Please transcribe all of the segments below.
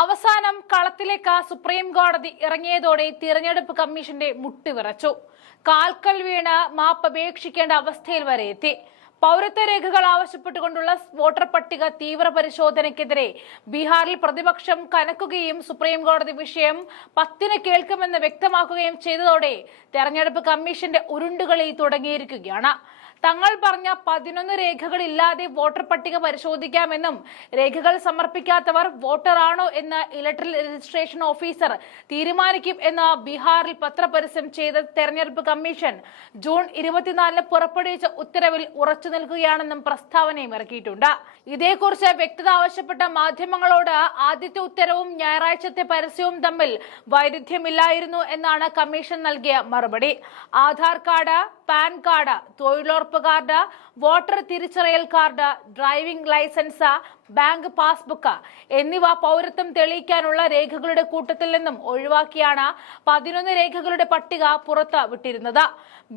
അവസാനം കളത്തിലേക്ക് സുപ്രീം കോടതി ഇറങ്ങിയതോടെ തിരഞ്ഞെടുപ്പ് കമ്മീഷന്റെ മുട്ടുവിറച്ചു. കാൽക്കൽ വീണ് മാപ്പപേക്ഷിക്കേണ്ട അവസ്ഥയിൽ വരെ എത്തി. പൗരത്വ രേഖകൾ ആവശ്യപ്പെട്ടുകൊണ്ടുള്ള വോട്ടർ പട്ടിക തീവ്ര പരിശോധനയ്ക്കെതിരെ ബീഹാറിൽ പ്രതിപക്ഷം കനക്കുകയും സുപ്രീം കോടതി വിഷയം 10-ന് കേൾക്കുമെന്ന് വ്യക്തമാക്കുകയും ചെയ്തതോടെ തെരഞ്ഞെടുപ്പ് കമ്മീഷന്റെ ഉരുണ്ടുകളി തുടങ്ങിയിരിക്കുകയാണ്. തങ്ങൾ പറഞ്ഞ 11 രേഖകളില്ലാതെ വോട്ടർ പട്ടിക പരിശോധിക്കാമെന്നും രേഖകൾ സമർപ്പിക്കാത്തവർ വോട്ടറാണോ എന്ന് ഇലക്ടറൽ രജിസ്ട്രേഷൻ ഓഫീസർ തീരുമാനിക്കും എന്ന് ബീഹാറിൽ പത്രപരസ്യം ചെയ്ത തെരഞ്ഞെടുപ്പ് കമ്മീഷൻ ജൂൺ 24-ന് പുറപ്പെടുവിച്ച ഉത്തരവിൽ ഉറച്ചു നിൽക്കുകയാണെന്നും പ്രസ്താവനയും ഇറക്കിയിട്ടുണ്ട്. ഇതേക്കുറിച്ച് വ്യക്തത ആവശ്യപ്പെട്ട മാധ്യമങ്ങളോട് ആദ്യത്തെ ഉത്തരവും ഞായറാഴ്ചത്തെ പരസ്യവും തമ്മിൽ വൈരുദ്ധ്യമില്ലായിരുന്നു എന്നാണ് കമ്മീഷൻ നൽകിയ മറുപടി. ആധാർ കാർഡ്, പാൻ കാർഡ്, തൊഴിലുറപ്പ് കാർഡ്, വോട്ടർ തിരിച്ചറിയൽ card, driving licence, bank passbook എന്നിവ പൗരത്വം തെളിയിക്കാനുള്ള രേഖകളുടെ കൂട്ടത്തിൽ നിന്നും ഒഴിവാക്കിയാണ് 11 രേഖകളുടെ പട്ടിക പുറത്ത് വിട്ടിരുന്നത്.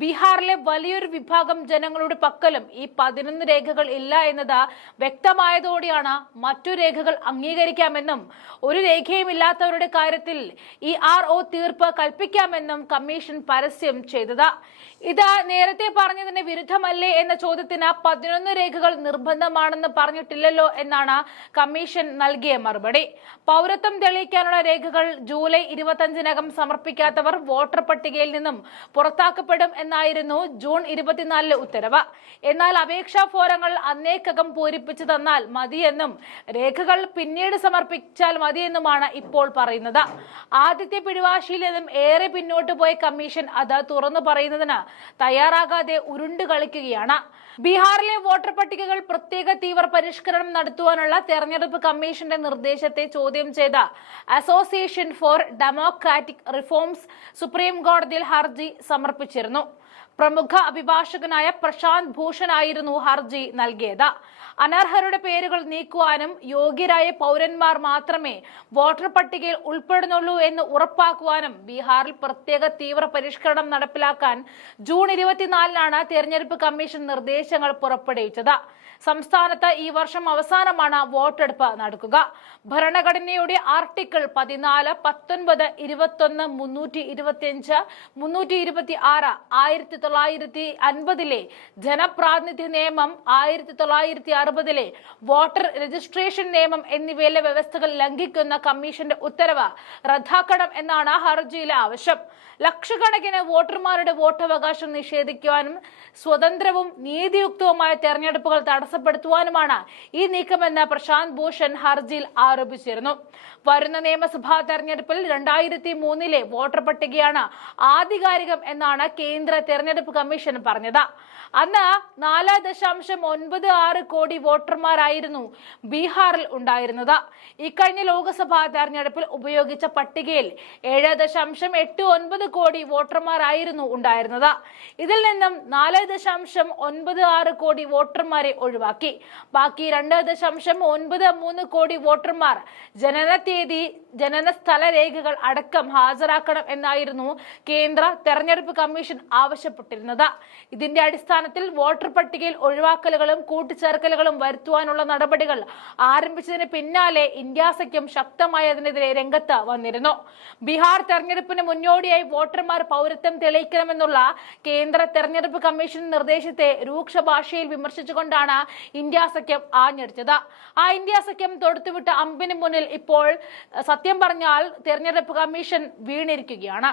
ബീഹാറിലെ വലിയൊരു വിഭാഗം ജനങ്ങളുടെ പക്കലും ഈ 11 രേഖകൾ ഇല്ല എന്നത് വ്യക്തമായതോടെയാണ് മറ്റു രേഖകൾ അംഗീകരിക്കാമെന്നും ഒരു രേഖയും ഇല്ലാത്തവരുടെ കാര്യത്തിൽ ERO തീർപ്പ് കൽപ്പിക്കാമെന്നും കമ്മീഷൻ പരസ്യം ചെയ്തത്. ഇത് നേരത്തെ പറഞ്ഞതിന് വിരുദ്ധമല്ലേ എന്ന ചോദ്യത്തിന് 11 രേഖകൾ നിർബന്ധമാണെന്ന് പറഞ്ഞിട്ടില്ലല്ലോ എന്നാണ് കമ്മീഷൻ നൽകിയ മറുപടി. പൗരത്വം തെളിയിക്കാനുള്ള രേഖകൾ ജൂലൈ 25-നകം സമർപ്പിക്കാത്തവർ വോട്ടർ പട്ടികയിൽ നിന്നും പുറത്താക്കപ്പെടും എന്നായിരുന്നു ജൂൺ 24-ലെ ഉത്തരവ്. എന്നാൽ അപേക്ഷാ ഫോറങ്ങൾ അന്നേക്കകം പൂരിപ്പിച്ചു തന്നാൽ മതിയെന്നും രേഖകൾ പിന്നീട് സമർപ്പിച്ചാൽ മതിയെന്നുമാണ് ഇപ്പോൾ പറയുന്നത്. ആദ്യത്തെ പിടിവാശിയിൽ നിന്നും ഏറെ പിന്നോട്ട് പോയ കമ്മീഷൻ അത് തുറന്നു പറയുന്നതിന് തയ്യാറാകാതെ ഉരുണ്ടു കളിക്കുകയാണ്. ബീഹാറിലെ വോട്ടർ പട്ടികകൾ പ്രത്യേക തീവ്ര പരിഷ്കരണം നടത്തുവാനുള്ള തെരഞ്ഞെടുപ്പ് കമ്മീഷന്റെ നിർദ്ദേശത്തെ ചോദ്യം ചെയ്ത association for Democratic reforms supreme കോടതിയിൽ ഹർജി സമർപ്പിച്ചിരുന്നു. പ്രമുഖ അഭിഭാഷകനായ പ്രശാന്ത് ഭൂഷൺ ആയിരുന്നു ഹർജി നൽകിയത്. അനർഹരുടെ പേരുകൾ നീക്കുവാനും യോഗ്യരായ പൗരന്മാർ മാത്രമേ വോട്ടർ പട്ടികയിൽ ഉൾപ്പെടുന്നുള്ളൂ എന്ന് ഉറപ്പാക്കുവാനും ബീഹാറിൽ പ്രത്യേക തീവ്ര പരിഷ്കരണം നടപ്പിലാക്കാൻ ജൂൺ 24-നാണ് തെരഞ്ഞെടുപ്പ് കമ്മീഷൻ നിർദ്ദേശങ്ങൾ പുറപ്പെടുവിച്ചത്. സംസ്ഥാനത്ത് ഈ വർഷം അവസാനമാണ് വോട്ടെടുപ്പ് നടക്കുക. ഭരണഘടനയുടെ ആർട്ടിക്കിൾ 14, 19, 21, 325, 326, 1950-ലെ ജനപ്രാതിനിധ്യ നിയമം, 1960-ലെ വോട്ടർ രജിസ്ട്രേഷൻ നിയമം എന്നിവയിലെ വ്യവസ്ഥകൾ ലംഘിക്കുന്ന കമ്മീഷന്റെ ഉത്തരവ് റദ്ദാക്കണം എന്നാണ് ഹർജിയിലെ ആവശ്യം. ലക്ഷക്കണക്കിന് വോട്ടർമാരുടെ വോട്ടവകാശം നിഷേധിക്കുവാനും സ്വതന്ത്രവും നീതിയുക്തവുമായ തെരഞ്ഞെടുപ്പുകൾ തടസ്സപ്പെടുത്തുവാനുമാണ് ഈ നീക്കമെന്ന് പ്രശാന്ത് ഭൂഷൺ ഹർജിയിൽ ആരോപിച്ചിരുന്നു. വരുന്ന നിയമസഭാ തെരഞ്ഞെടുപ്പിൽ 2003-ലെ വോട്ടർ പട്ടികയാണ് ആധികാരികം എന്നാണ് കേന്ദ്ര തെരഞ്ഞെടുപ്പ് കമ്മീഷൻ പറഞ്ഞത്. അന്ന് 4.96 കോടി വോട്ടർമാരായിരുന്നു ബീഹാറിൽ ഉണ്ടായിരുന്നത്. ഇക്കഴിഞ്ഞ ലോക്സഭാ തെരഞ്ഞെടുപ്പിൽ ഉപയോഗിച്ച പട്ടികയിൽ 7.89 കോടി വോട്ടർമാരായിരുന്നു ഉണ്ടായിരുന്നത്. ഇതിൽ നിന്നും 4.96 കോടി വോട്ടർമാരെ ഒഴിവാക്കി. ബാക്കി 2.93 കോടി വോട്ടർമാർ ജനനതീയതി, ജനനസ്ഥല രേഖകൾ അടക്കം ഹാജരാക്കണം എന്നായിരുന്നു കേന്ദ്ര തെരഞ്ഞെടുപ്പ് കമ്മീഷൻ ആവശ്യപ്പെട്ടിരുന്നത്. ഇതിന്റെ അടിസ്ഥാനത്തിൽ വോട്ടർ പട്ടികയിൽ ഒഴിവാക്കലുകളും കൂട്ടിച്ചേർക്കലുകളും വരുത്തുവാനുള്ള നടപടികൾ ആരംഭിച്ചതിന് പിന്നാലെ ഇന്ത്യ സഖ്യം ശക്തമായി അതിനെതിരെ രംഗത്ത് വന്നിരുന്നു. ബീഹാർ തെരഞ്ഞെടുപ്പിന് മുന്നോടിയായി വോട്ടർമാർ പൗരത്വം തെളിയിക്കണമെന്നുള്ള കേന്ദ്ര തെരഞ്ഞെടുപ്പ് കമ്മീഷൻ നിർദ്ദേശത്തെ രൂക്ഷ ഭാഷയിൽ വിമർശിച്ചുകൊണ്ടാണ് ഇന്ത്യ സഖ്യം ആഞ്ഞടിച്ചത്. ആ ഇന്ത്യ സഖ്യം തൊടുത്തുവിട്ട അമ്പിന് മുന്നിൽ ഇപ്പോൾ സത്യം പറഞ്ഞാൽ തെരഞ്ഞെടുപ്പ് കമ്മീഷൻ വീണിരിക്കുകയാണ്.